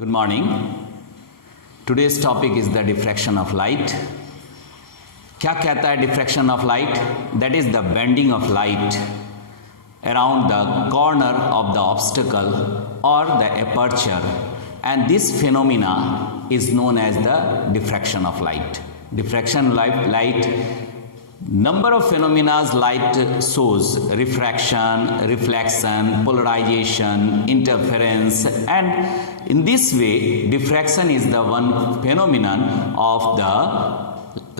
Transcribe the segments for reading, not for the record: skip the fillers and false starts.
Good morning. Today's topic is the diffraction of light. क्या कहता है diffraction of light? That is the bending of light around the corner of the obstacle or the aperture, and this phenomena is known as the diffraction of light. Diffraction light number of phenomena light shows: refraction, reflection, polarization, interference, and in this way diffraction is the one phenomenon of the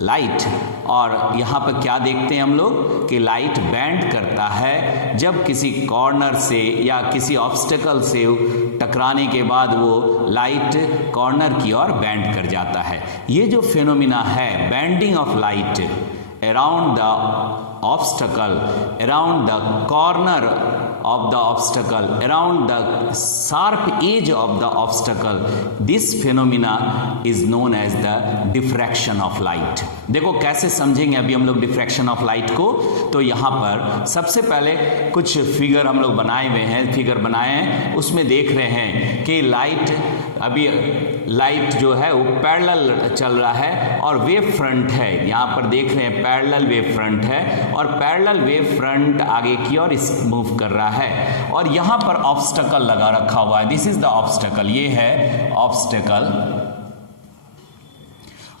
light. और यहाँ पर क्या देखते हैं हम लोग कि light band करता है जब किसी कॉर्नर से या किसी ऑब्स्टेकल से टकराने के बाद वो लाइट कॉर्नर की ओर बैंड कर जाता है। ये जो फिनोमिना है bending of light around the obstacle, around the corner of the obstacle, around the sharp edge of the obstacle, this phenomena is known as the diffraction of light. देखो कैसे समझेंगे अभी हम लोग diffraction of light को। तो यहाँ पर सबसे पहले कुछ फिगर हम लोग बनाए हुए हैं, फिगर बनाए हैं, उसमें देख रहे हैं कि लाइट अभी लाइट जो है वो पैरेलल चल रहा है और वेव फ्रंट है। यहाँ पर देख रहे हैं पैरेलल वेव फ्रंट है और पैरेलल वेव फ्रंट आगे की ओर मूव कर रहा है और यहाँ पर ऑब्स्टेकल लगा रखा हुआ है। दिस इज द ऑब्स्टेकल, ये है ऑब्स्टेकल।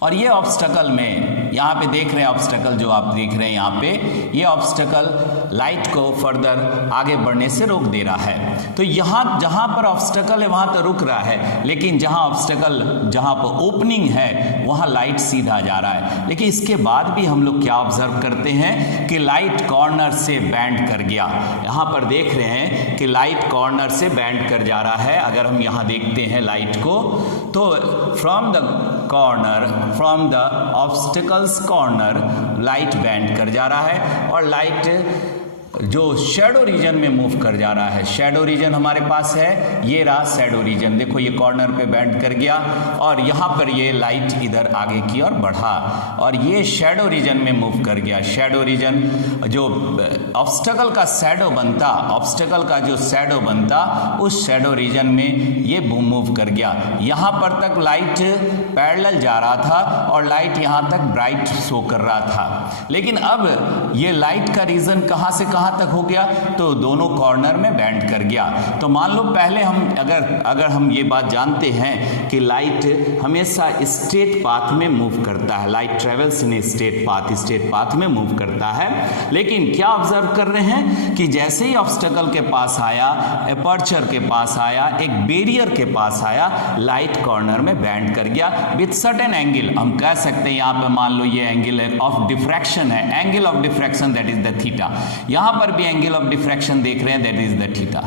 और ये ऑब्स्टेकल में यहाँ पे देख रहे हैं ऑब्स्टेकल जो आप देख रहे हैं यहाँ पे, ये ऑब्स्टेकल लाइट को फर्दर आगे बढ़ने से रोक दे रहा है। तो यहाँ जहाँ पर ऑब्स्टेकल है वहाँ तो रुक रहा है, लेकिन जहाँ ऑब्स्टेकल जहाँ पर ओपनिंग है वहाँ लाइट सीधा जा रहा है। लेकिन इसके बाद भी हम लोग क्या ऑब्जर्व करते हैं कि लाइट कॉर्नर से बैंड कर गया। यहाँ पर देख रहे हैं कि लाइट कॉर्नर से बैंड कर जा रहा है। अगर हम यहाँ देखते हैं लाइट को तो from the corner, from the obstacles corner light band कर जा रहा है और लाइट जो शैडो रीजन में मूव कर जा रहा है। शैडो रीजन हमारे पास है, ये रहा शैडो रीजन। देखो ये कॉर्नर पे बैंड कर गया और यहाँ पर ये लाइट इधर आगे की ओर बढ़ा और ये शैडो रीजन में मूव कर गया। शैडो रीजन जो ऑब्स्टेकल का शैडो बनता, ऑब्स्टेकल का जो शैडो बनता उस शैडो रीजन में ये मूव कर गया। यहाँ पर तक लाइट पैरेलल जा रहा था और लाइट यहाँ तक ब्राइट शो कर रहा था, लेकिन अब ये लाइट का रीजन कहाँ से कहाँ तक हो गया, तो दोनों कॉर्नर में बैंड कर गया। तो मान लो पहले हम अगर हम ये बात जानते हैं कि लाइट हमेशा स्ट्रेट पाथ में मूव करता है, light travels in straight path में मूव करता है। लेकिन क्या ऑब्जर्व कर रहे हैं कि जैसे ही ऑब्स्टेकल के पास आया, अपर्चर के पास आया, एक बैरियर के पास आया, लाइट कॉर्नर में बैंड कर गया विथ सर्टेन एंगल। हम कह सकते हैं यहाँ पे मान लो ये एंगल ऑफ डिफ्रैक्शन है, angle of diffraction that is the theta. यहां पर भी एंगल ऑफ डिफ्रैक्शन देख रहे हैं, दैट इज द थीटा।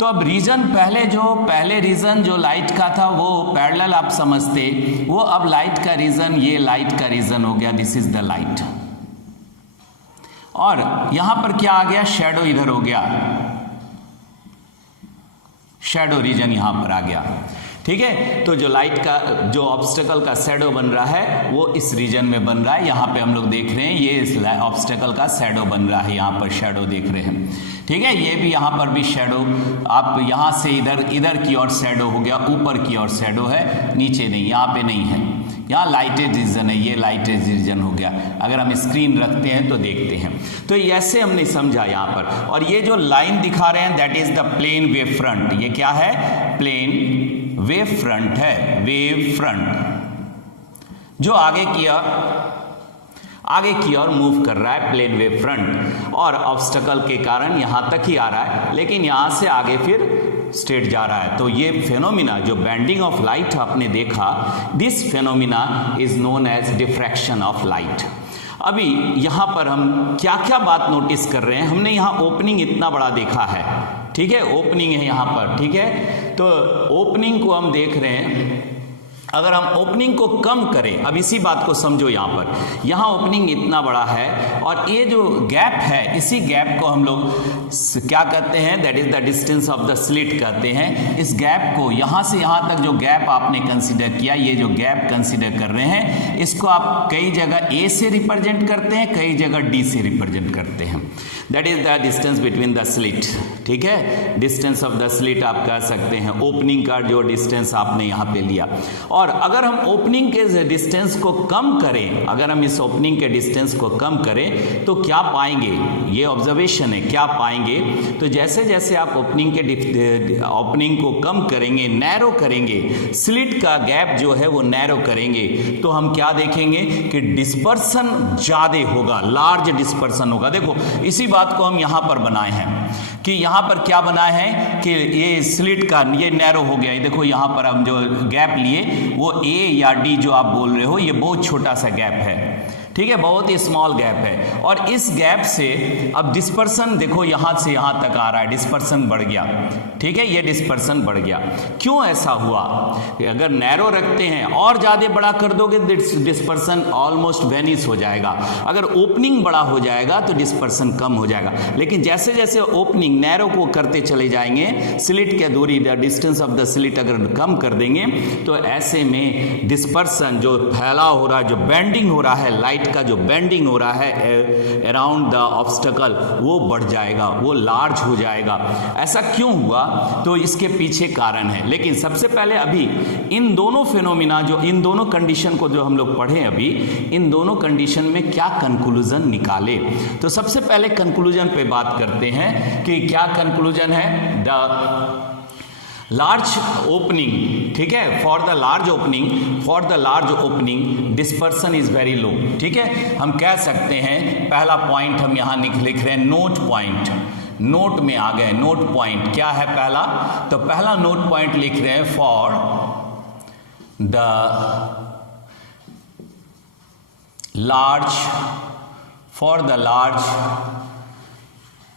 तो अब रीजन पहले रीजन जो लाइट का था वो पैरेलल आप समझते, वो अब लाइट का रीजन, ये लाइट का रीजन हो गया, दिस इज द लाइट। और यहां पर क्या आ गया, शैडो इधर हो गया, शैडो रीजन यहां पर आ गया। ठीक है, तो जो लाइट का जो ऑब्स्टेकल का शैडो बन रहा है वो इस रीजन में बन रहा है। यहाँ पे हम लोग देख रहे हैं ये इस ऑब्स्टेकल का शैडो बन रहा है, यहाँ पर शैडो देख रहे हैं। ठीक है, ये भी यहाँ पर भी शैडो, आप यहाँ से इधर की ओर शैडो हो गया, ऊपर की ओर शैडो है, नीचे नहीं, यहाँ पे नहीं है, यहाँ लाइटेड रीजन है, ये लाइटेड रीजन हो गया। अगर हम स्क्रीन रखते हैं तो देखते हैं। तो ऐसे हमने समझा यहाँ पर। और ये जो लाइन दिखा रहे हैं that is the plane wave front. ये क्या है, प्लेन वेव फ्रंट है, वेव फ्रंट जो आगे की ओर मूव कर रहा है, प्लेन वेव फ्रंट, और ऑब्स्टेकल के कारण यहां तक ही आ रहा है, लेकिन यहां से आगे फिर स्ट्रेट जा रहा है। तो ये फेनोमिना जो बैंडिंग ऑफ लाइट आपने देखा, this phenomena is known as diffraction of light. अभी यहां पर हम क्या क्या बात नोटिस कर रहे हैं, हमने यहां ओपनिंग इतना बड़ा देखा है, ठीक है, ओपनिंग है यहां पर, ठीक है। तो ओपनिंग को हम देख रहे हैं, अगर हम ओपनिंग को कम करें, अब इसी बात को समझो, यहां पर यहां ओपनिंग इतना बड़ा है और ये जो गैप है, इसी गैप को हम लोग क्या कहते हैं, that is the distance of the slit कहते हैं। इस गैप को यहां से यहां तक जो गैप आपने कंसीडर किया, ये जो गैप कंसीडर कर रहे हैं, इसको आप कई जगह ए से रिप्रेजेंट करते हैं, कई जगह डी से रिप्रेजेंट करते हैं। That is the distance between the slit, ठीक है, डिस्टेंस ऑफ द स्लिट आप कह सकते हैं, ओपनिंग का जो डिस्टेंस आपने यहां पे लिया। और अगर हम ओपनिंग के डिस्टेंस को कम करें, अगर हम इस ओपनिंग के डिस्टेंस को कम करें तो क्या पाएंगे, ये ऑब्जर्वेशन है, क्या पाएंगे, तो जैसे जैसे आप ओपनिंग को कम करेंगे, नैरो करेंगे, स्लिट का गैप जो है वो नैरो करेंगे, तो हम क्या देखेंगे कि डिस्पर्सन ज्यादा होगा, लार्ज डिस्पर्सन होगा। देखो इसी बात को हम यहां पर बनाए हैं कि यहां पर क्या बनाए हैं कि ये स्लिट का ये नैरो हो गया। देखो यहां पर हम जो गैप लिए वो ए या डी जो आप बोल रहे हो, ये बहुत छोटा सा गैप है, ठीक है, बहुत ही स्मॉल गैप है। और इस गैप से अब डिस्पर्सन देखो यहां से यहां तक आ रहा है, डिस्पर्सन बढ़ गया, ठीक है, ये डिस्पर्सन बढ़ गया। क्यों ऐसा हुआ? अगर नैरो रखते हैं और ज्यादा बड़ा कर दोगे डिस्पर्सन ऑलमोस्ट वेनिश हो जाएगा, अगर ओपनिंग बड़ा हो जाएगा तो डिस्पर्सन कम हो जाएगा। लेकिन जैसे जैसे ओपनिंग नैरो को करते चले जाएंगे, स्लिट के दूरी, the distance of the slit अगर कम कर देंगे, तो ऐसे में डिस्पर्सन जो फैलाव हो रहा है, जो बेंडिंग हो रहा है, लाइट का जो बेंडिंग हो रहा है अराउंड द ऑब्स्टेकल, वो बढ़ जाएगा, वो लार्ज हो जाएगा। ऐसा क्यों हुआ? तो इसके पीछे कारण है। लेकिन सबसे पहले अभी इन दोनों फिनोमिना, जो इन दोनों कंडीशन को जो हम लोग पढ़े अभी, इन दोनों कंडीशन में क्या कंक्लूजन निकाले, तो सबसे पहले कंक्लूजन पे बात करते हैं कि क्या कंक्लूजन है। द लार्ज ओपनिंग, ठीक है, for the large opening dispersion is very low, ठीक है। हम कह सकते हैं, पहला पॉइंट हम यहां लिख रहे हैं, नोट पॉइंट, नोट में आ गए, नोट पॉइंट क्या है पहला, तो पहला नोट पॉइंट लिख रहे हैं, for the large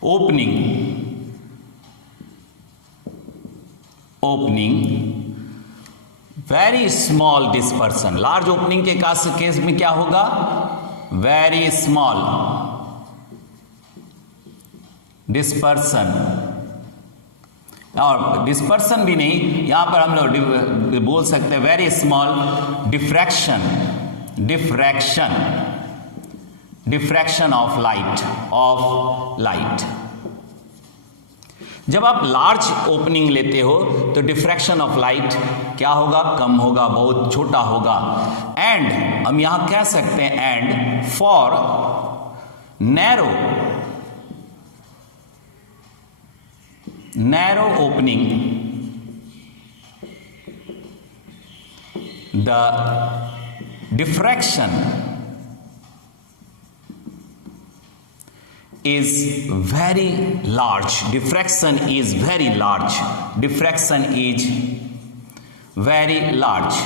opening very small dispersion. Large opening के केस में क्या होगा, वेरी स्मॉल डिस्पर्सन, और डिस्पर्सन भी नहीं, यहां पर हम लोग बोल सकते हैं very small diffraction of light. जब आप लार्ज ओपनिंग लेते हो तो डिफ्रैक्शन ऑफ लाइट क्या होगा, कम होगा, बहुत छोटा होगा। एंड हम यहां कह सकते हैं, and for narrow opening the diffraction is very large, diffraction is very large।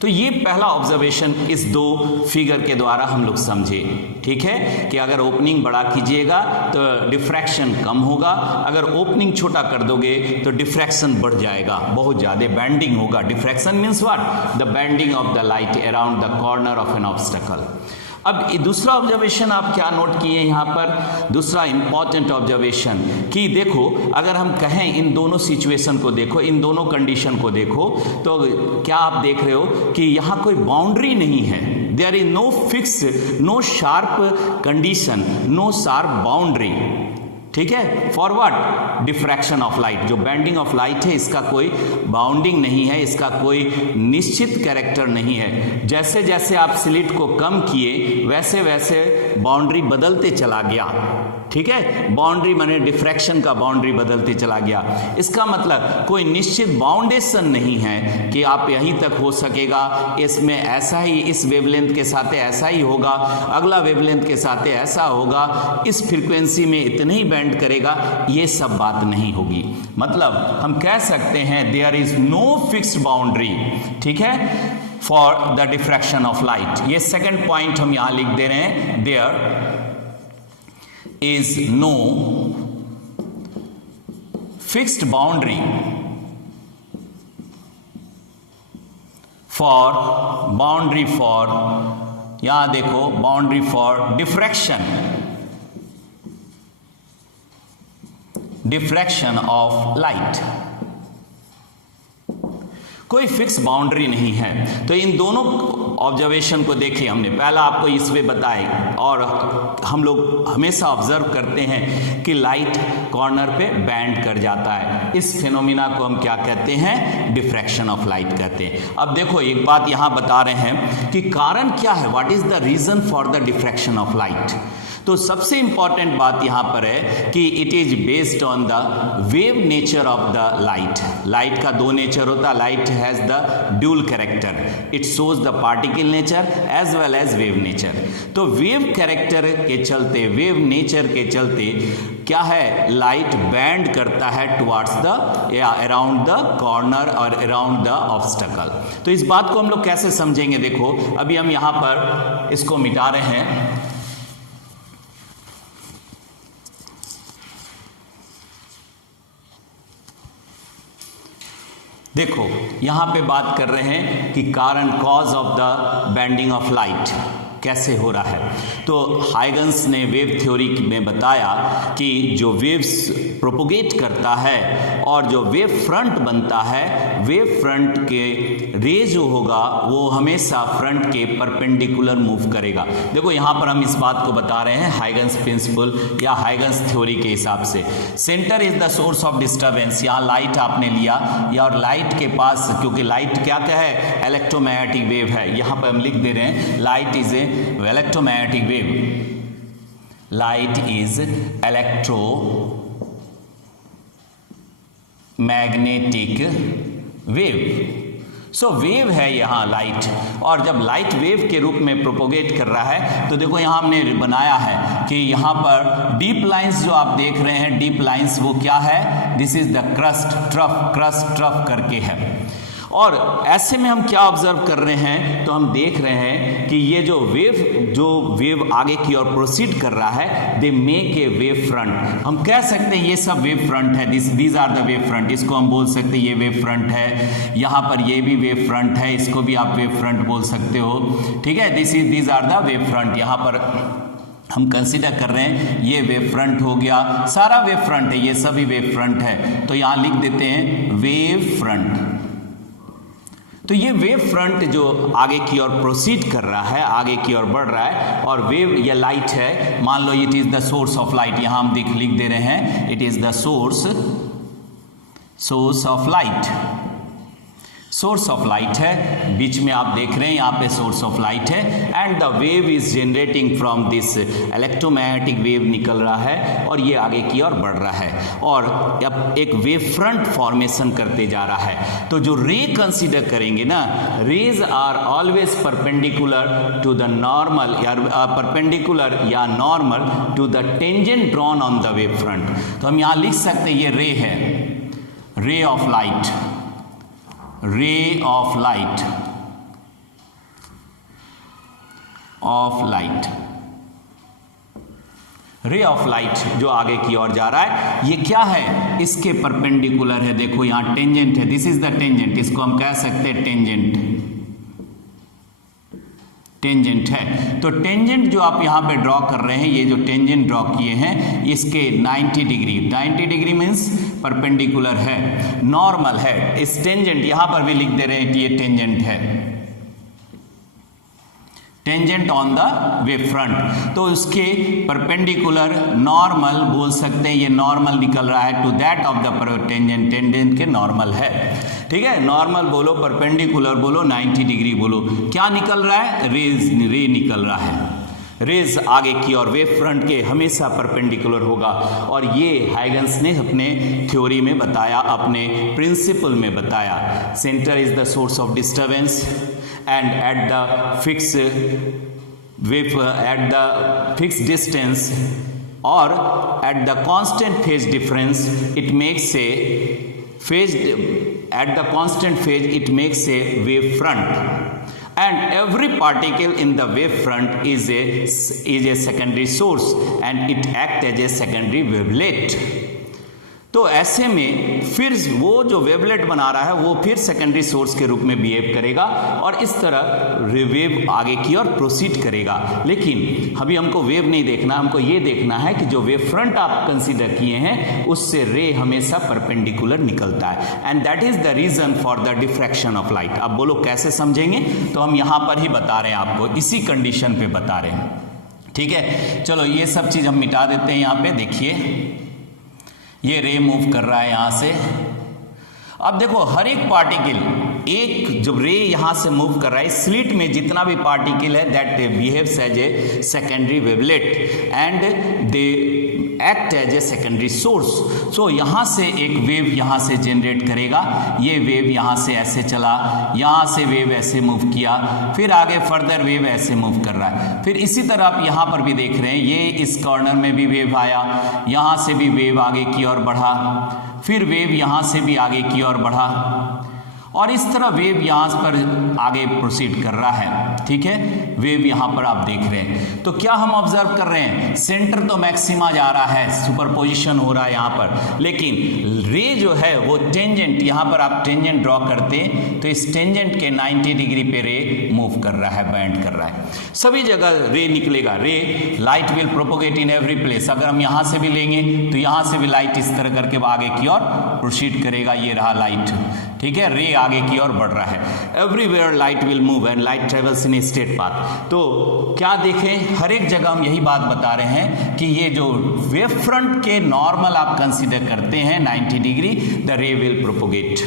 तो ये पहला ऑब्जर्वेशन इस दो फिगर के द्वारा हम लोग समझे, ठीक है, कि अगर ओपनिंग बड़ा कीजिएगा तो डिफ्रैक्शन कम होगा, अगर ओपनिंग छोटा कर दोगे तो डिफ्रैक्शन बढ़ जाएगा, बहुत ज्यादा बेंडिंग होगा। Diffraction means what, the bending of the light around the corner of N obstacle. अब दूसरा ऑब्जर्वेशन आप क्या नोट किए यहां पर, दूसरा इंपॉर्टेंट ऑब्जर्वेशन कि देखो, अगर हम कहें इन दोनों सिचुएशन को देखो, इन दोनों कंडीशन को देखो, तो क्या आप देख रहे हो कि यहां कोई बाउंड्री नहीं है, there is no fix, no sharp condition, no sharp boundary, ठीक है, for what, diffraction of light. जो बेंडिंग ऑफ लाइट है इसका कोई बाउंडिंग नहीं है, इसका कोई निश्चित कैरेक्टर नहीं है। जैसे जैसे आप स्लिट को कम किए वैसे वैसे बाउंड्री बदलते चला गया, ठीक है, बाउंड्री माने डिफ्रैक्शन का बाउंड्री बदलते चला गया। इसका मतलब कोई निश्चित बाउंडेशन नहीं है कि आप यहीं तक हो सकेगा, इसमें ऐसा ही, इस वेवलेंथ के साथ ऐसा ही होगा, अगला वेवलेंथ के साथ ऐसा होगा, इस फ्रीक्वेंसी में इतने ही बैंड करेगा, ये सब बात नहीं होगी। मतलब हम कह सकते हैं there is no fixed boundary, ठीक है, for the diffraction of light. ये सेकंड पॉइंट हम यहां लिख दे रहे हैं, there is no fixed boundary for boundary for, यहां देखो boundary for diffraction of light. कोई फिक्स बाउंड्री नहीं है। तो इन दोनों ऑब्जर्वेशन को देखिए हमने, पहला आपको इसमें बताए, और हम लोग हमेशा ऑब्जर्व करते हैं कि लाइट कॉर्नर पे बैंड कर जाता है। इस फिनोमिना को हम क्या कहते हैं? डिफ्रैक्शन ऑफ लाइट कहते हैं। अब देखो एक बात यहां बता रहे हैं कि कारण क्या है, what is the reason for the diffraction of light. तो सबसे इंपॉर्टेंट बात यहां पर है कि it is based on the wave nature of the light. Light का दो नेचर होता है, light has the dual character, it shows the particle nature as well as wave nature. तो वेव कैरेक्टर के चलते, वेव नेचर के चलते क्या है, लाइट बैंड करता है टुवर्ड्स द या अराउंड द कॉर्नर और अराउंड द ऑब्स्टकल। तो इस बात को हम लोग कैसे समझेंगे? देखो अभी हम यहां पर इसको मिटा रहे हैं। देखो यहां पे बात कर रहे हैं कि कारण, cause of the bending of light कैसे हो रहा है। तो हाइगन्स ने वेव थ्योरी में बताया कि जो वेव्स प्रोपोगेट करता है और जो वेव फ्रंट बनता है, वेव फ्रंट के रे जो होगा वो हमेशा फ्रंट के परपेंडिकुलर मूव करेगा। देखो यहाँ पर हम इस बात को बता रहे हैं हाइगन्स प्रिंसिपल या हाइगन्स थ्योरी के हिसाब से। Centre is the source of disturbance. यहाँ लाइट आपने लिया या, और लाइट के पास, क्योंकि लाइट क्या है, इलेक्ट्रोमैग्नेटिक वेव है, यहाँ पर हम लिख दे रहे हैं light is a electromagnetic wave. Light is electromagnetic wave. So wave है यहाँ लाइट, और जब लाइट वेव के रूप में प्रोपोगेट कर रहा है तो देखो यहाँ हमने बनाया है कि यहाँ पर डीप लाइंस जो आप देख रहे हैं, डीप लाइंस वो क्या है, this is the crust trough करके है। और ऐसे में हम क्या ऑब्जर्व कर रहे हैं, तो हम देख रहे हैं कि ये जो वेव आगे की ओर प्रोसीड कर रहा है, they make a wave front. हम कह सकते हैं ये सब वेव फ्रंट है, these are the wave front. इसको हम बोल सकते हैं ये वेव फ्रंट है, यहाँ पर ये भी वेव फ्रंट है, इसको भी आप वेव फ्रंट बोल सकते हो, ठीक है। These are the wave front. यहाँ पर हम कंसीडर कर रहे हैं ये वेव फ्रंट हो गया, सारा वेव फ्रंट है, ये सभी वेव फ्रंट है। तो यहाँ लिख देते हैं वेव फ्रंट। तो ये वेव फ्रंट जो आगे की ओर प्रोसीड कर रहा है, आगे की ओर बढ़ रहा है, और वेव या लाइट है, मान लो it is the source of light, यहां हम लिख दे रहे हैं it is the source of light. Source of light है, बीच में आप देख रहे हैं यहाँ पे सोर्स ऑफ लाइट है, and the wave is generating from this electromagnetic wave निकल रहा है और ये आगे की ओर बढ़ रहा है, और अब एक वेव फ्रंट फॉर्मेशन करते जा रहा है। तो जो रे कंसीडर करेंगे ना, rays are always perpendicular to the normal या परपेंडिकुलर या normal to the tangent drawn on the wave front. तो हम यहाँ लिख सकते हैं ये रे है, ray of light, ray of light, ray of light जो आगे की ओर जा रहा है, ये क्या है, इसके परपेंडिकुलर है। देखो यहां टेंजेंट है, दिस इज द टेंजेंट, इसको हम कह सकते हैं टेंजेंट है। तो टेंजेंट जो आप यहां पे ड्रॉ कर रहे हैं, ये जो टेंजेंट ड्रॉ किए हैं इसके 90 डिग्री मींस परपेंडिकुलर है, नॉर्मल है। इस टेंजेंट यहां पर भी लिख दे रहे हैं कि ये टेंजेंट है, tangent on the wave front. तो उसके परपेंडिकुलर नॉर्मल बोल सकते हैं, ये नॉर्मल निकल रहा है to that of the tangent के नॉर्मल है, ठीक है। नॉर्मल बोलो, परपेंडिकुलर बोलो, 90 डिग्री बोलो, क्या निकल रहा है, रे निकल रहा है। रेज आगे की और वेव फ्रंट के हमेशा परपेंडिकुलर होगा, और ये हाइगन्स ने अपने थ्योरी में बताया, अपने प्रिंसिपल में बताया। Centre is the source of disturbance, and at the fixed distance or at the constant phase difference it makes a wave front, and every particle in the wave front is a secondary source and it acts as a secondary wavelet. तो ऐसे में फिर वो जो wavelet बना रहा है वो फिर सेकेंडरी सोर्स के रूप में बिहेव करेगा और इस तरह वेव आगे की ओर प्रोसीड करेगा। लेकिन अभी हमको वेव नहीं देखना, हमको ये देखना है कि जो वेव फ्रंट आप कंसीडर किए हैं उससे रे हमेशा परपेंडिकुलर निकलता है, and that is the reason for the diffraction of light. अब बोलो कैसे समझेंगे? तो हम यहां पर ही बता रहे हैं आपको, इसी कंडीशन पे बता रहे हैं, ठीक है। चलो ये सब चीज हम मिटा देते हैं। यहां पे देखिए ये रे मूव कर रहा है यहां से। अब देखो हर एक पार्टिकल, एक जब रे यहां से मूव कर रहा है, स्लिट में जितना भी पार्टिकल है that behaves as a secondary wavelet and they act as a secondary source. So यहां से एक वेव यहां से जनरेट करेगा, ये वेव यहां से ऐसे चला, यहां से वेव ऐसे मूव किया, फिर आगे फर्दर वेव ऐसे मूव कर रहा है। फिर इसी तरह आप यहां पर भी देख रहे हैं, ये इस कॉर्नर में भी वेव आया, यहां से भी वेव आगे की ओर बढ़ा, फिर वेव यहां से भी आगे की ओर बढ़ा और इस तरह वेव यहां पर आगे प्रोसीड कर रहा है, ठीक है। वेव यहां पर आप देख रहे हैं, तो क्या हम ऑब्जर्व कर रहे हैं? सेंटर तो मैक्सिमा जा रहा है, सुपरपोजिशन हो रहा है यहां पर, लेकिन रे जो है वो टेंजेंट, यहां पर आप टेंजेंट ड्रॉ करते हैं तो इस टेंजेंट के 90 डिग्री पे रे मूव कर रहा है, बैंड कर रहा है। सभी जगह रे निकलेगा, रे light will propagate in every place. अगर हम यहां से भी लेंगे तो यहां से भी लाइट इस तरह करके आगे की ओर प्रोसीड करेगा, ये रहा लाइट, ठीक है। रे आगे की ओर बढ़ रहा है, everywhere light will move and light travels in straight path. तो क्या देखें, हर एक जगह हम यही बात बता रहे हैं कि ये जो वेव फ्रंट के नॉर्मल आप कंसीडर करते हैं 90 डिग्री, द रे विल प्रोपोगेट,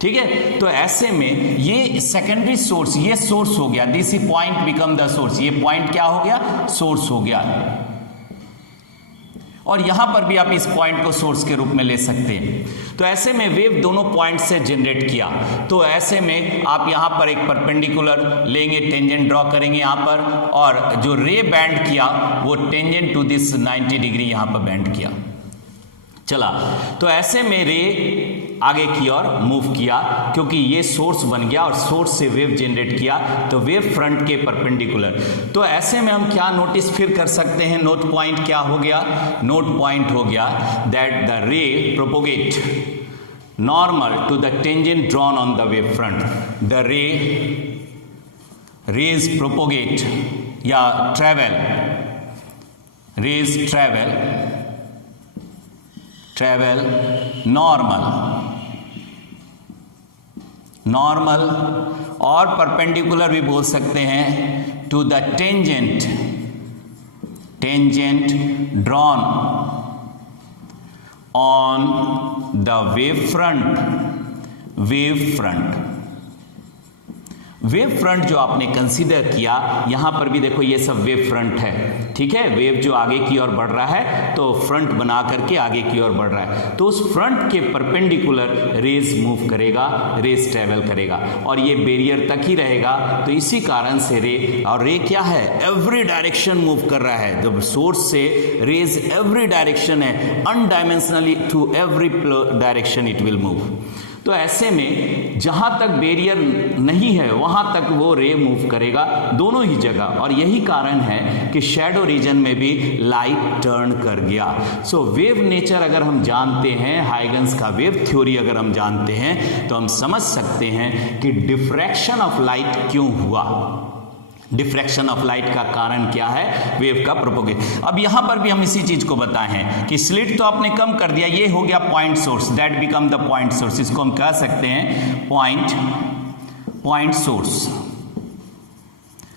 ठीक है। तो ऐसे में ये सेकेंडरी सोर्स, ये सोर्स हो गया, this point become the source, ये पॉइंट क्या हो गया? सोर्स हो गया। और यहां पर भी आप इस पॉइंट को सोर्स के रूप में ले सकते हैं। तो ऐसे में वेव दोनों पॉइंट से जनरेट किया, तो ऐसे में आप यहां पर एक परपेंडिकुलर लेंगे, टेंजेंट ड्रॉ करेंगे यहां पर, और जो रे बैंड किया वो टेंजेंट टू दिस 90 डिग्री यहां पर बैंड किया, चला। तो ऐसे में रे आगे की ओर मूव किया क्योंकि ये सोर्स बन गया और सोर्स से वेव जनरेट किया, तो वेव फ्रंट के परपेंडिकुलर। तो ऐसे में हम क्या नोटिस फिर कर सकते हैं? नोट पॉइंट क्या हो गया? नोट पॉइंट हो गया that the ray propagate normal to the tangent drawn on the wave front. The rays propagate या ट्रेवल, रेज ट्रेवल नॉर्मल और परपेंडिकुलर भी बोल सकते हैं to the tangent drawn on the wave front जो आपने कंसीडर किया, यहां पर भी देखो ये सब वेव फ्रंट है, ठीक है। वेव जो आगे की ओर बढ़ रहा है तो फ्रंट बना करके आगे की ओर बढ़ रहा है, तो उस फ्रंट के परपेंडिकुलर रेज मूव करेगा, रेज ट्रेवल करेगा और ये बैरियर तक ही रहेगा। तो इसी कारण से रे, और रे क्या है? एवरी डायरेक्शन मूव कर रहा है। जब सोर्स से रेज एवरी डायरेक्शन है, unidimensionally to every direction it will move. तो ऐसे में जहां तक बैरियर नहीं है वहां तक वो रे मूव करेगा, दोनों ही जगह। और यही कारण है कि शैडो रीजन में भी लाइट टर्न कर गया। सो वेव नेचर अगर हम जानते हैं, हाइगन्स का वेव थ्योरी अगर हम जानते हैं, तो हम समझ सकते हैं कि डिफ्रैक्शन ऑफ लाइट क्यों हुआ, डिफ्रैक्शन ऑफ लाइट का कारण क्या है? वेव का प्रोपोगेट। अब यहां पर भी हम इसी चीज को बताए हैं कि स्लिट तो आपने कम कर दिया, ये हो गया point source, that become the point source. इसको हम कह सकते हैं पॉइंट सोर्स।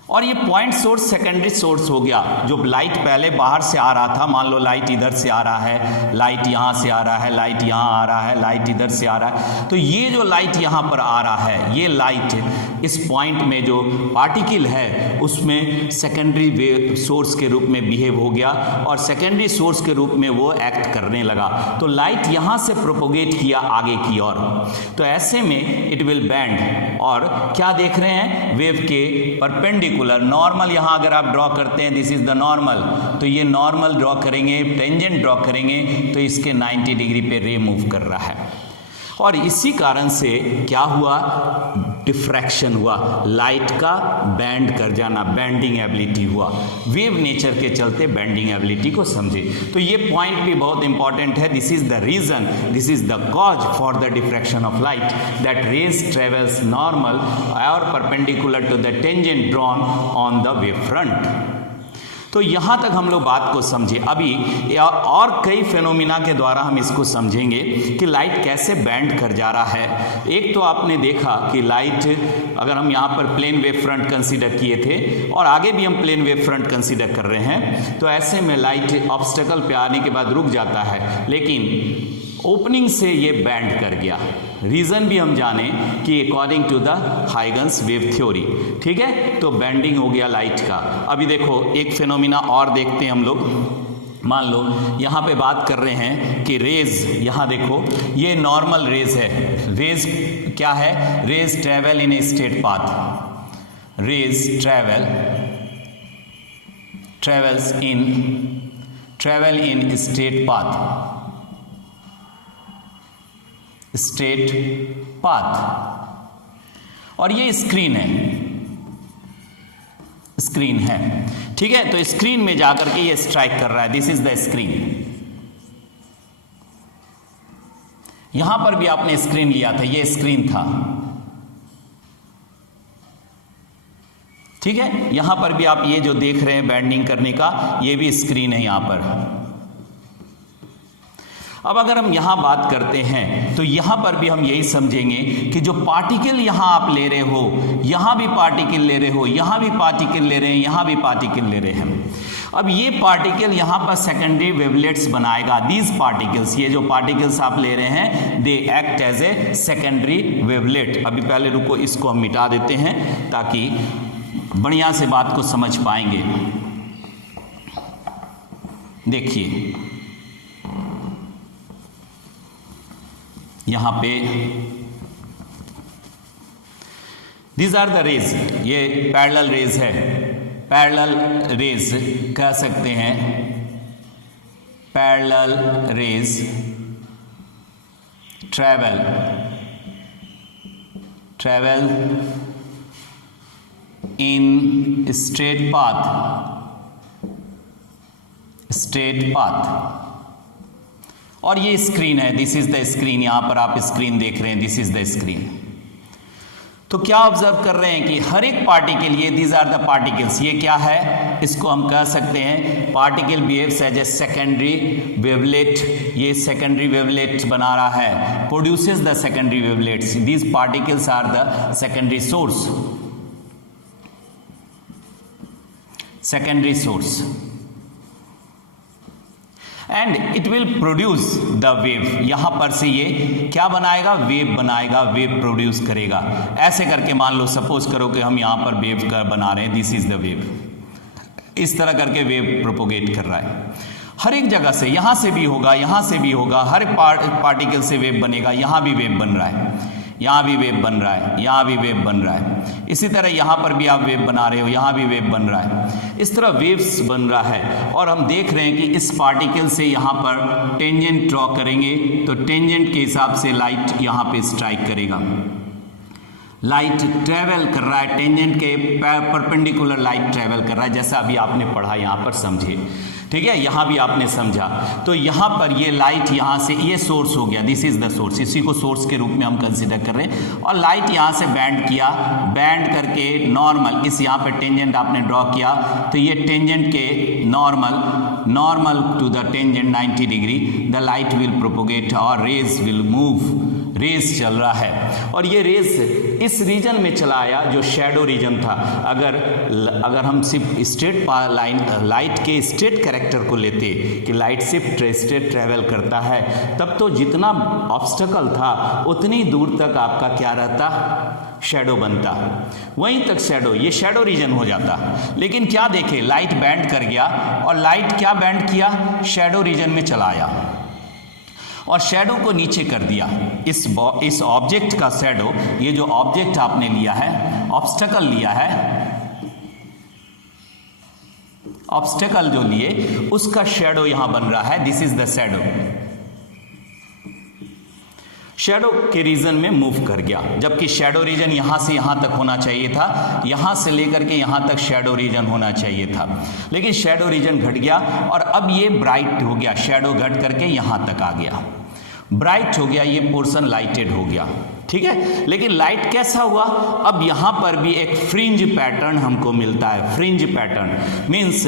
और ये पॉइंट सोर्स सेकेंडरी सोर्स हो गया। जो लाइट पहले बाहर से आ रहा था, मान लो लाइट इधर से आ रहा है, लाइट यहाँ से आ रहा है, लाइट यहाँ आ रहा है, लाइट इधर से आ रहा है, तो ये जो लाइट यहाँ पर आ रहा है, ये लाइट इस पॉइंट में जो पार्टिकल है उसमें सेकेंडरी वेव सोर्स के रूप में बिहेव हो गया और सेकेंडरी सोर्स के रूप में वो एक्ट करने लगा। तो लाइट यहाँ से प्रोपोगेट किया आगे की ओर, तो ऐसे में इट विल बैंड। और क्या देख रहे हैं? वेव के परपेंडिकुलर नॉर्मल, यहाँ अगर आप ड्रॉ करते हैं दिस इज द नॉर्मल, तो ये नॉर्मल ड्रॉ करेंगे, टेंजेंट ड्रॉ करेंगे, तो इसके 90 डिग्री पे रे मूव कर रहा है। और इसी कारण से क्या हुआ, डिफ्रैक्शन हुआ, लाइट का बैंड कर जाना, बेंडिंग एबिलिटी हुआ। वेव नेचर के चलते बेंडिंग एबिलिटी को समझे। तो ये पॉइंट भी बहुत इंपॉर्टेंट है। This is the reason, this is the cause for the diffraction of light, that rays travels normal और perpendicular to the tangent drawn on the wave front. तो यहाँ तक हम लोग बात को समझे। अभी और कई फेनोमिना के द्वारा हम इसको समझेंगे कि लाइट कैसे बैंड कर जा रहा है। एक तो आपने देखा कि लाइट, अगर हम यहाँ पर प्लेन वेव फ्रंट कंसीडर किए थे और आगे भी हम प्लेन वेव फ्रंट कंसीडर कर रहे हैं, तो ऐसे में लाइट ऑब्स्टेकल पे आने के बाद रुक जाता है, लेकिन ओपनिंग से ये बैंड कर गया। रीजन भी हम जाने कि according to the Huygens wave theory, ठीक है, तो बैंडिंग हो गया लाइट का। अभी देखो एक फेनोमिना और देखते हैं हम लोग। मान लो यहाँ पे बात कर रहे हैं कि रेज, यहाँ देखो ये नॉर्मल रेज है। रेज क्या है, raise travel in a straight path, raise travel in straight path, और ये स्क्रीन है, ठीक है। तो स्क्रीन में जाकर के ये स्ट्राइक कर रहा है, दिस इज द स्क्रीन। यहां पर भी आपने स्क्रीन लिया था, ये स्क्रीन था, ठीक है। यहां पर भी आप ये जो देख रहे हैं बैंडिंग करने का, ये भी स्क्रीन है यहां पर। अब अगर हम यहां बात करते हैं तो यहां पर भी हम यही समझेंगे कि जो पार्टिकल यहां आप ले रहे हो, यहां भी पार्टिकल ले रहे हो, यहां भी पार्टिकल ले रहे हैं, यहां भी पार्टिकल ले रहे हैं। अब ये पार्टिकल यहां पर सेकेंडरी वेवलेट्स बनाएगा। दीज पार्टिकल्स, ये जो पार्टिकल्स आप ले रहे हैं, they act as a secondary wavelet. अभी पहले रुको, इसको हम मिटा देते हैं ताकि बढ़िया से बात को समझ पाएंगे। देखिए यहां पे दीज आर द रेज, ये पैरेलल रेज है, पैरेलल रेज कह सकते हैं, parallel raise travel in straight path. और ये स्क्रीन है, दिस इज द स्क्रीन, यहां पर आप स्क्रीन देख रहे हैं, दिस इज द स्क्रीन। तो क्या ऑब्जर्व कर रहे हैं कि हर एक पार्टिकल, ये दीज आर द पार्टिकल्स, ये क्या है, इसको हम कह सकते हैं particle behaves as a secondary wavelet. ये सेकेंडरी वेवलेट बना रहा है, produces the secondary wavelets. These particles are the secondary source and it will produce the wave. यहां पर से ये क्या बनाएगा, वेव बनाएगा, वेव प्रोड्यूस करेगा। ऐसे करके मान लो, सपोज करो कि हम यहां पर वेव का बना रहे हैं, दिस इज द वेव, इस तरह करके वेव प्रोपोगेट कर रहा है। हर एक जगह से, यहां से भी होगा, यहां से भी होगा, हर पार्टिकल से वेव बनेगा। यहां भी वेव बन रहा है, यहां भी वेव बन रहा है, यहां भी वेव बन रहा है। इसी तरह यहां पर भी आप वेव बना रहे हो, यहां भी वेव बन रहा है। इस तरह वेव्स बन रहा है। और हम देख रहे हैं कि इस पार्टिकल से यहां पर टेंजेंट ड्रॉ करेंगे तो टेंजेंट के हिसाब से लाइट यहां पे स्ट्राइक करेगा। लाइट ट्रेवल कर रहा है, टेंजेंट के परपेंडिकुलर लाइट ट्रेवल कर रहा है, जैसा अभी आपने पढ़ा, यहां पर समझे, ठीक है। यहां भी आपने समझा। तो यहां पर ये लाइट यहां से, ये सोर्स हो गया, दिस इज द सोर्स, इसी को सोर्स के रूप में हम कंसीडर कर रहे हैं। और लाइट यहां से बैंड किया, बैंड करके नॉर्मल, इस यहां पर टेंजेंट आपने ड्रॉ किया, तो ये टेंजेंट के normal to the tangent 90 degree the light will propagate और रेज विल मूव। रेज चल रहा है और ये रेज इस रीजन में चला आया जो शैडो रीजन था। अगर हम सिर्फ स्ट्रेट लाइट के स्ट्रेट कैरेक्टर को लेते कि लाइट सिर्फ स्ट्रेट ट्रेवल करता है, तब तो जितना ऑब्स्टेकल था उतनी दूर तक आपका क्या रहता, शैडो बनता, वहीं तक शैडो, ये शैडो रीजन हो जाता। लेकिन क्या देखे, लाइट बैंड कर गया और लाइट क्या बैंड किया, शैडो रीजन में चला आया और शैडो को नीचे कर दिया। इस ऑब्जेक्ट का शैडो, ये जो ऑब्जेक्ट आपने लिया है, ऑब्स्टेकल लिया है, ऑब्स्टेकल जो लिए उसका शैडो यहां बन रहा है, this is the shadow. Shadow के रीजन में मूव कर गया, जबकि शेडो रीजन यहां से यहां तक होना चाहिए था, यहां से लेकर के यहां तक शेडो रीजन होना चाहिए था, लेकिन शेडो रीजन घट गया और अब ये ब्राइट हो गया, शेडो घट करके यहां तक आ गया, ब्राइट हो गया, ये पोर्शन लाइटेड हो गया, ठीक है। लेकिन लाइट कैसा हुआ, अब यहां पर भी एक फ्रिंज पैटर्न हमको मिलता है। फ्रिंज पैटर्न मीन्स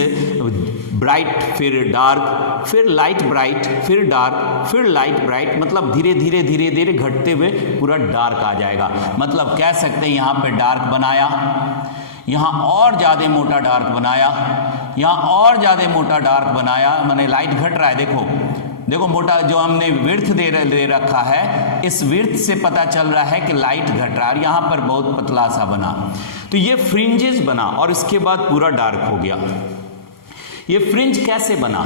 ब्राइट फिर डार्क फिर लाइट ब्राइट फिर डार्क फिर लाइट ब्राइट, मतलब धीरे धीरे धीरे धीरे घटते हुए पूरा डार्क आ जाएगा। मतलब कह सकते हैं यहां पे डार्क बनाया, यहां और ज्यादा मोटा डार्क बनाया, यहां और ज्यादा मोटा डार्क बनाया, माने लाइट घट रहा है। देखो देखो मोटा जो हमने विड्थ दे रखा है, इस विड्थ से पता चल रहा है कि लाइट घट रहा है, यहां पर बहुत पतला सा बना, तो ये फ्रिंजेस बना और इसके बाद पूरा डार्क हो गया। ये फ्रिंज कैसे बना,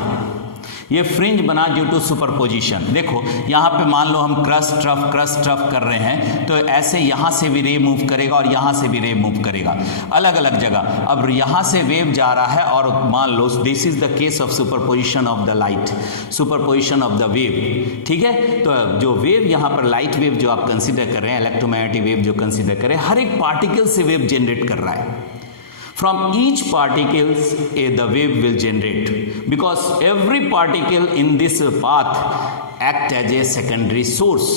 ये फ्रिंज बना ड्यू टू सुपरपोजिशन। देखो यहाँ पे मान लो हम क्रस्ट ट्रफ कर रहे हैं, तो ऐसे यहाँ से भी रे मूव करेगा और यहाँ से भी रे मूव करेगा अलग अलग जगह। अब यहाँ से वेव जा रहा है और मान लो this is the case of superposition of the light, superposition of the wave, ठीक है। तो जो वेव यहाँ पर लाइट वेव जो आप कंसिडर कर रहे हैं, इलेक्ट्रोमैग्नेटिक वेव जो कंसिडर कर रहे हैं, हर एक पार्टिकल से वेव जनरेट कर रहा है। From each particles the wave will generate, because every particle in this path act as a secondary source.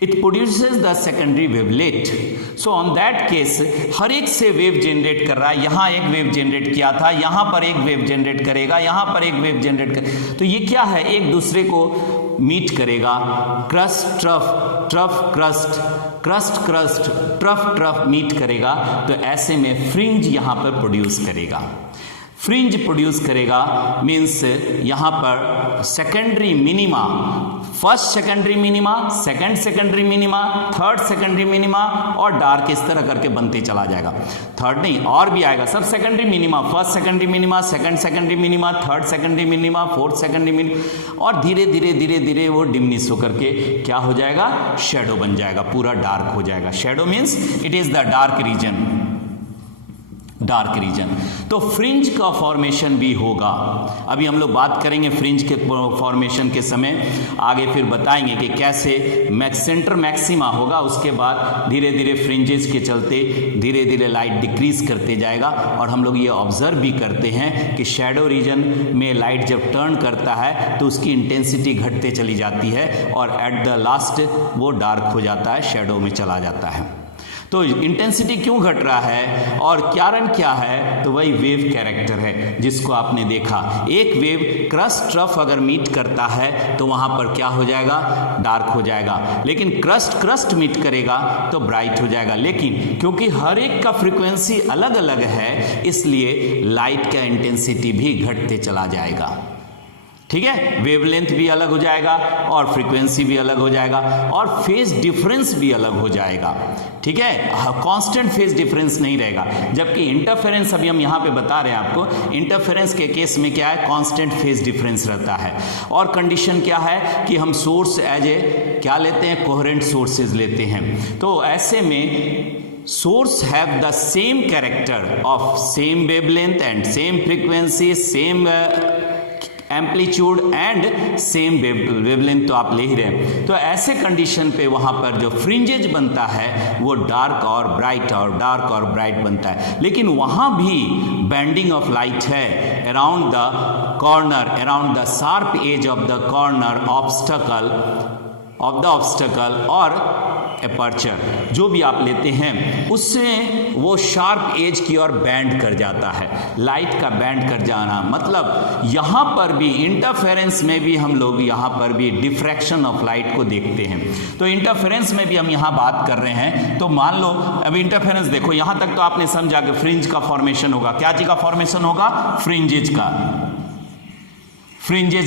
It produces the secondary wavelet. So on that case हर एक से वेव जनरेट कर रहा है, यहाँ एक वेव जनरेट किया था, यहाँ पर एक वेव जनरेट करेगा, यहाँ पर एक वेव जनरेट कर, तो ये क्या है, एक दूसरे को मीट करेगा। Crest trough trough crest crest crest trough trough meet करेगा, तो ऐसे में फ्रिंज यहाँ पर प्रोड्यूस करेगा। फ्रिंज प्रोड्यूस करेगा मीन्स यहाँ पर secondary minima, first secondary minima, second secondary minima, third secondary minima और डार्क इस तरह करके बनते चला जाएगा। थर्ड नहीं और भी आएगा, सब secondary minima, first secondary minima, second secondary minima, third secondary minima, fourth secondary minima, और धीरे धीरे धीरे धीरे वो डिमिनिश होकर के क्या हो जाएगा, शेडो बन जाएगा, पूरा डार्क हो जाएगा। Shadow means it is the dark region, dark region. तो फ्रिंज का फॉर्मेशन भी होगा, अभी हम लोग बात करेंगे फ्रिंज के फॉर्मेशन के समय, आगे फिर बताएंगे कि कैसे सेंटर मैक्सिमा होगा, उसके बाद धीरे धीरे फ्रिंजेस के चलते धीरे धीरे लाइट डिक्रीज करते जाएगा। और हम लोग ये ऑब्जर्व भी करते हैं कि शैडो रीजन में लाइट जब टर्न करता है तो उसकी इंटेंसिटी घटते चली जाती है और एट द लास्ट वो डार्क हो जाता है, शैडो में चला जाता है। तो इंटेंसिटी क्यों घट रहा है और कारण क्या है, तो वही वेव कैरेक्टर है जिसको आपने देखा। एक वेव क्रस्ट ट्रफ अगर मीट करता है तो वहां पर क्या हो जाएगा, डार्क हो जाएगा, लेकिन क्रस्ट मीट करेगा तो ब्राइट हो जाएगा। लेकिन क्योंकि हर एक का फ्रीक्वेंसी अलग अलग है, इसलिए लाइट का इंटेंसिटी भी घटते चला जाएगा, ठीक है। वेवलेंथ भी अलग हो जाएगा और फ्रीक्वेंसी भी अलग हो जाएगा और फेज डिफरेंस भी अलग हो जाएगा, ठीक है। कांस्टेंट फेज डिफरेंस नहीं रहेगा, जबकि इंटरफेरेंस अभी हम यहाँ पे बता रहे हैं आपको, इंटरफेरेंस के केस में क्या है, कांस्टेंट फेज डिफरेंस रहता है। और कंडीशन क्या है कि हम सोर्स एज ए क्या लेते हैं, कोहेरेंट सोर्सेज लेते हैं। तो ऐसे में source have the same character of same wavelength and same frequency, same amplitude and same wavelength तो आप ले ही रहे। तो ऐसे कंडीशन पे वहाँ पर जो फ्रिंजेज बनता है वो डार्क और ब्राइट और डार्क और ब्राइट बनता है, लेकिन वहाँ भी बैंडिंग ऑफ लाइट है around the corner, around the sharp edge of the corner obstacle और एपर्चर जो भी आप लेते हैं, उससे वो शार्प एज की ओर बैंड कर जाता है, लाइट का बैंड कर जाना। मतलब यहाँ पर भी इंटरफेरेंस में भी हम लोग यहाँ पर भी डिफ्रैक्शन ऑफ लाइट को देखते हैं। तो इंटरफेरेंस में भी हम यहाँ बात कर रहे हैं। तो मान लो अब इंटरफेरेंस देखो, यहाँ तक तो आपने समझा कि फ्रिंज का फॉर्मेशन होगा, क्या चीज का फॉर्मेशन होगा, फ्रिंजेज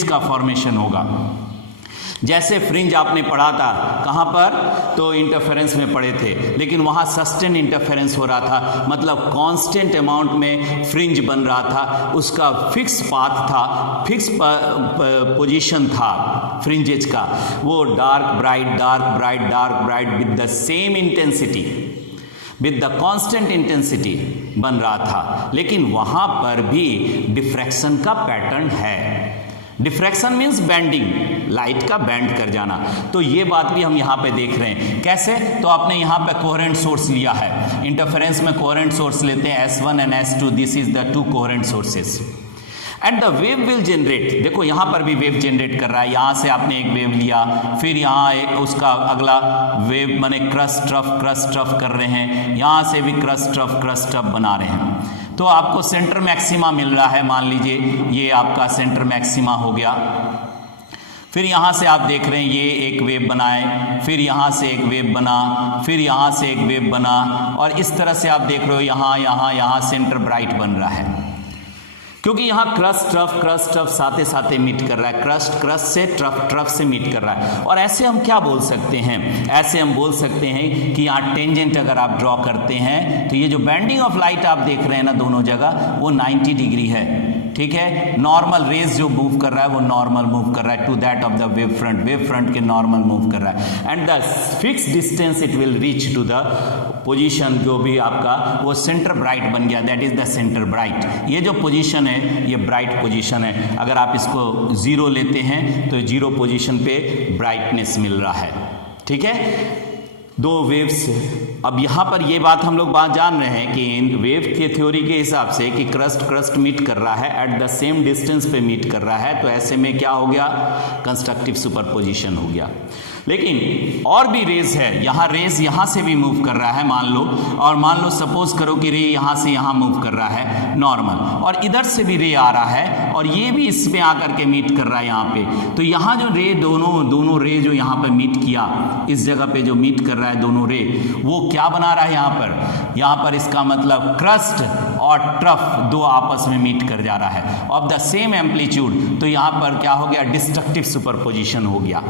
का फॉर्मेशन होगा। जैसे फ्रिंज आपने पढ़ा था कहाँ पर, तो इंटरफेरेंस में पढ़े थे, लेकिन वहाँ सस्टेन इंटरफेरेंस हो रहा था, मतलब कांस्टेंट अमाउंट में फ्रिंज बन रहा था, उसका फिक्स पाथ था, फिक्स पोजीशन था फ्रिंजेज का, वो dark bright dark bright dark bright with the same intensity, with the constant intensity बन रहा था। लेकिन वहाँ पर भी डिफ्रैक्शन का पैटर्न है, डिफ्रैक्शन मीन्स बेंडिंग, लाइट का बेंड कर जाना। तो ये बात भी हम यहाँ पे देख रहे हैं। कैसे? तो आपने यहाँ पे कोहेरेंट सोर्स लिया है, इंटरफेरेंस में कोहेरेंट सोर्स लेते हैं S1 and S2, this is the two coherent sources and the wave will generate. देखो यहाँ पर भी वेव जनरेट कर रहा है, यहाँ से आपने एक वेव लिया, फिर यहाँ एक उसका अगला वेव माने क्रस्ट ट्रफ कर रहे हैं, यहाँ से भी क्रस्ट ट्रफ बना रहे हैं। तो आपको सेंटर मैक्सिमा मिल रहा है, मान लीजिए ये आपका सेंटर मैक्सिमा हो गया। फिर यहाँ से आप देख रहे हैं ये एक वेव बनाए, फिर यहाँ से एक वेव बना, फिर यहाँ से एक वेव बना, और इस तरह से आप देख रहे हो यहाँ सेंटर ब्राइट बन रहा है, क्योंकि यहाँ क्रस्ट ट्रफ साथे साथे मीट कर रहा है, क्रस्ट से ट्रफ से मीट कर रहा है। और ऐसे हम क्या बोल सकते हैं? ऐसे हम बोल सकते हैं कि यहाँ टेंजेंट अगर आप ड्रॉ करते हैं तो ये जो बेंडिंग ऑफ लाइट आप देख रहे हैं ना दोनों जगह, वो 90 डिग्री है, ठीक है। नॉर्मल रेज जो मूव कर रहा है वो नॉर्मल मूव कर रहा है to that of the wave front के नॉर्मल मूव कर रहा है, and the fix distance it will reach to the position जो भी आपका वो सेंटर ब्राइट बन गया, that is the centre bright. ये जो पोजीशन है ये ब्राइट पोजीशन है। अगर आप इसको 0 लेते हैं तो 0 पोजीशन पे ब्राइटनेस मिल रहा है, ठीक है। दो वेव्स। अब यहाँ पर ये बात हम लोग बात जान रहे हैं कि वेव के थ्योरी के हिसाब से कि क्रस्ट मीट कर रहा है एट द सेम डिस्टेंस पे मीट कर रहा है, तो ऐसे में क्या हो गया? कंस्ट्रक्टिव सुपरपोजिशन हो गया। लेकिन और भी रेज है, यहाँ रेज यहाँ से भी मूव कर रहा है मान लो, और मान लो सपोज करो कि रे यहाँ से यहाँ मूव कर रहा है नॉर्मल, और इधर से भी रे आ रहा है और ये भी इसमें आकर के मीट कर रहा है यहाँ पे। तो यहाँ जो रे दोनों रे जो यहाँ पे मीट किया, इस जगह पे जो मीट कर रहा है दोनों रे, वो क्या बना रहा है यहाँ पर इसका मतलब क्रस्ट और ट्रफ दो आपस में मीट कर जा रहा है ऑफ द सेम एम्पलीट्यूड। तो यहाँ पर क्या हो गया? डिस्ट्रक्टिव सुपरपोजिशन हो गया।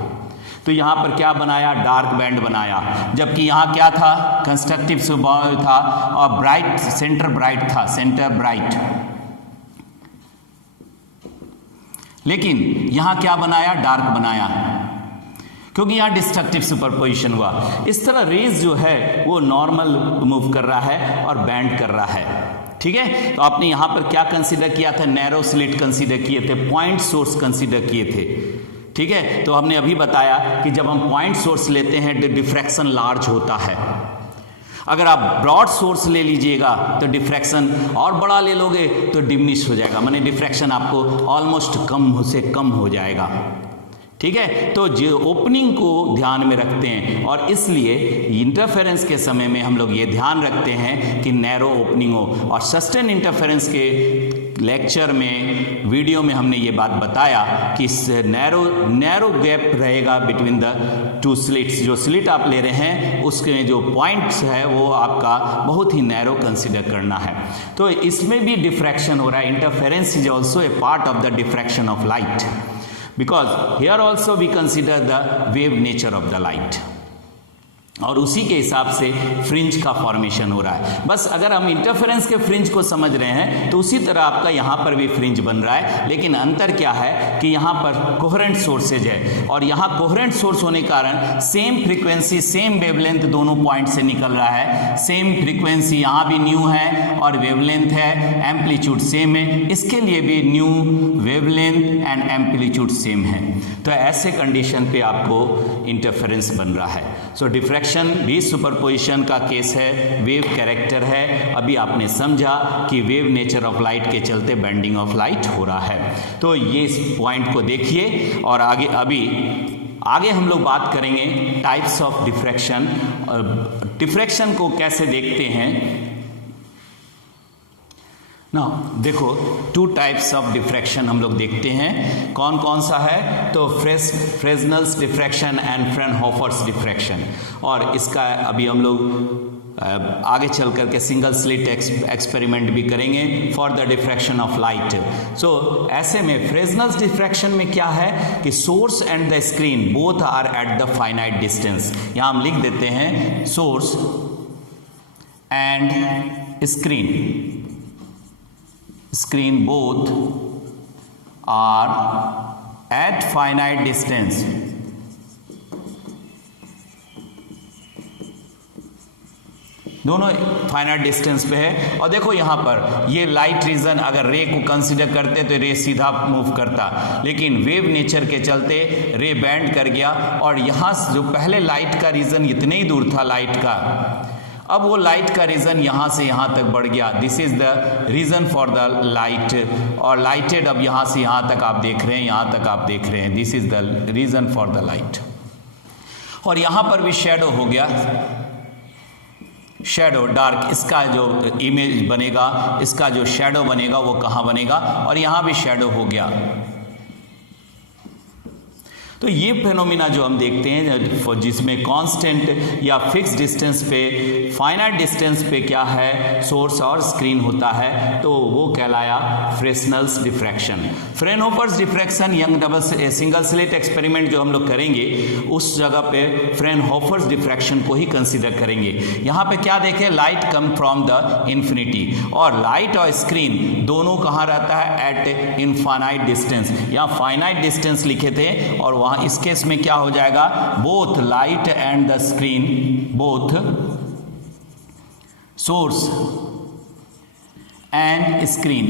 तो यहाँ पर क्या बनाया? डार्क बैंड बनाया, जबकि यहाँ क्या था? कंस्ट्रक्टिव सुपर था और ब्राइट सेंटर ब्राइट था, सेंटर ब्राइट। लेकिन यहाँ क्या बनाया? डार्क बनाया, क्योंकि यहाँ डिस्ट्रक्टिव सुपरपोजिशन हुआ। इस तरह रेज जो है वो नॉर्मल मूव कर रहा है और बैंड कर रहा है, ठीक है। तो आपने यहाँ पर क्या कंसीडर किया था? नैरो स्लिट कंसीडर किए थे, पॉइंट सोर्स कंसीडर किए थे, ठीक है। तो हमने अभी बताया कि जब हम पॉइंट सोर्स लेते हैं तो डिफ्रैक्शन लार्ज होता है। अगर आप ब्रॉड सोर्स ले लीजिएगा तो डिफ्रैक्शन और बड़ा ले लोगे तो डिमिनिश हो जाएगा, माने डिफ्रैक्शन आपको ऑलमोस्ट कम से कम हो जाएगा, ठीक है। तो जो ओपनिंग को ध्यान में रखते हैं, और इसलिए इंटरफेरेंस के समय में हम लोग ये ध्यान रखते हैं कि नैरो ओपनिंग हो। और सस्टेन इंटरफेरेंस के लेक्चर में, वीडियो में हमने ये बात बताया कि नैरो गैप रहेगा बिटवीन द टू स्लिट्स। जो स्लिट आप ले रहे हैं उसके जो पॉइंट्स है वो आपका बहुत ही नैरो कंसिडर करना है। तो इसमें भी डिफ्रैक्शन हो रहा है। Interference is also a part of the diffraction of light, because here also we consider the wave nature of the light, और उसी के हिसाब से फ्रिंज का फॉर्मेशन हो रहा है। बस अगर हम इंटरफेरेंस के फ्रिंज को समझ रहे हैं तो उसी तरह आपका यहाँ पर भी फ्रिंज बन रहा है, लेकिन अंतर क्या है कि यहाँ पर कोहेरेंट सोर्सेज है, और यहाँ कोहेरेंट सोर्स होने के कारण सेम फ्रीक्वेंसी सेम वेवलेंथ दोनों पॉइंट से निकल रहा है। सेम फ्रीक्वेंसी यहाँ भी न्यू है और वेवलेंथ है, एम्पलीट्यूड सेम है, इसके लिए भी new, wavelength and amplitude same है। तो ऐसे कंडीशन पे आपको इंटरफेरेंस बन रहा है। सो डिफ्रैक्शन भी सुपरपोजिशन का केस है, वेव कैरेक्टर है। अभी आपने समझा कि वेव नेचर ऑफ लाइट के चलते बेंडिंग ऑफ लाइट हो रहा है। तो ये इस पॉइंट को देखिए, और आगे हम लोग बात करेंगे टाइप्स ऑफ डिफ्रैक्शन, और डिफ्रैक्शन को कैसे देखते हैं। ना देखो, टू टाइप्स ऑफ डिफ्रैक्शन हम लोग देखते हैं। कौन कौन सा है? तो फ्रेस्नेल्स डिफ्रैक्शन एंड फ्रेनहोफर्स डिफ्रैक्शन। और इसका अभी हम लोग आगे चल करके सिंगल स्लिट एक्सपेरिमेंट भी करेंगे for the diffraction of light. So ऐसे में फ्रेस्नेल्स डिफ्रैक्शन में क्या है कि source and the screen both are at the finite distance. यहाँ हम लिख देते हैं source and screen both are at finite distance, दोनों फाइनाइट डिस्टेंस पे है। और देखो यहाँ पर ये लाइट रीजन अगर रे को कंसीडर करते तो रे सीधा मूव करता, लेकिन वेव नेचर के चलते रे बैंड कर गया और यहाँ जो पहले लाइट का रीजन इतने ही दूर था लाइट का, अब वो लाइट का रीजन यहाँ से यहाँ तक बढ़ गया। This is the reason for the light, और लाइटेड अब यहाँ से यहाँ तक आप देख रहे हैं, यहाँ तक आप देख रहे हैं, this is the reason for the light. और यहाँ पर भी शेडो हो गया, शेडो डार्क, इसका जो इमेज बनेगा, इसका जो शेडो बनेगा वो कहाँ बनेगा, और यहाँ भी शेडो हो गया। तो ये फेनोमिना जो हम देखते हैं जिसमें कांस्टेंट या फिक्स डिस्टेंस पे, फाइनाइट डिस्टेंस पे क्या है, सोर्स और स्क्रीन होता है, तो वो कहलाया Fresnel's diffraction. Fraunhofer's diffraction Young double single slit experiment जो हम लोग करेंगे उस जगह पे फ्रेनहोफर्स डिफ्रैक्शन को ही कंसीडर करेंगे। यहाँ पे क्या देखें, light come from the infinity, और लाइट और स्क्रीन दोनों कहाँ रहता है, एट इनफाइनाइट डिस्टेंस। यहाँ फाइनाइट डिस्टेंस लिखे थे और वहाँ इस केस में क्या हो जाएगा, both light and the screen, both source and screen,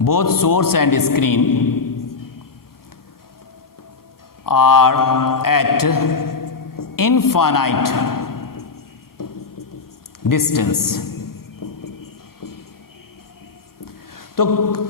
both source and screen are at infinite distance। तो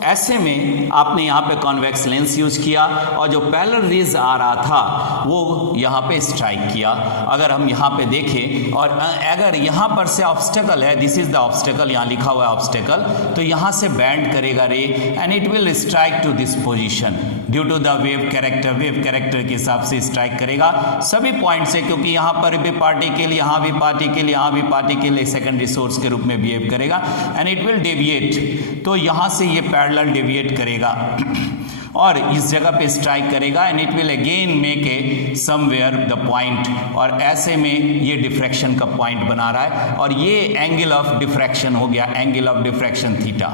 ऐसे में आपने यहाँ पे कॉन्वेक्स लेंस यूज किया और जो पैरेलल रेज आ रहा था वो यहाँ पे स्ट्राइक किया। अगर हम यहाँ पे देखें और अगर यहाँ पर से ऑब्स्टेकल है, दिस इज द ऑब्स्टेकल, यहाँ लिखा हुआ है ऑब्स्टेकल, तो यहाँ से बैंड करेगा ray and it will strike to this position due to the wave character के हिसाब से स्ट्राइक करेगा सभी पॉइंट से, क्योंकि यहाँ पर भी पार्टिकल, यहाँ भी पार्टिकल, यहाँ भी पार्टिकल सेकेंडरी सोर्स के रूप में बिहेव करेगा एंड इट विल डेविएट। तो यहाँ से ये पैरेलल डेविएट करेगा और इस जगह पे स्ट्राइक करेगा and it will again make a somewhere the point, और ऐसे में ये डिफ्रैक्शन का पॉइंट बना रहा है और ये एंगल ऑफ डिफ्रैक्शन हो गया, एंगल ऑफ डिफ्रैक्शन थीटा।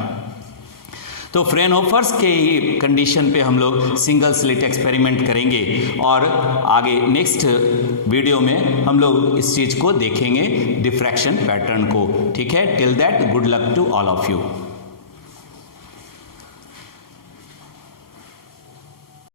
तो फ्रेनहोफर्स के कंडीशन पे हम लोग सिंगल स्लिट एक्सपेरिमेंट करेंगे और आगे नेक्स्ट वीडियो में हम लोग इस चीज़ को देखेंगे, डिफ्रैक्शन पैटर्न को। ठीक है, till that good luck to all of you.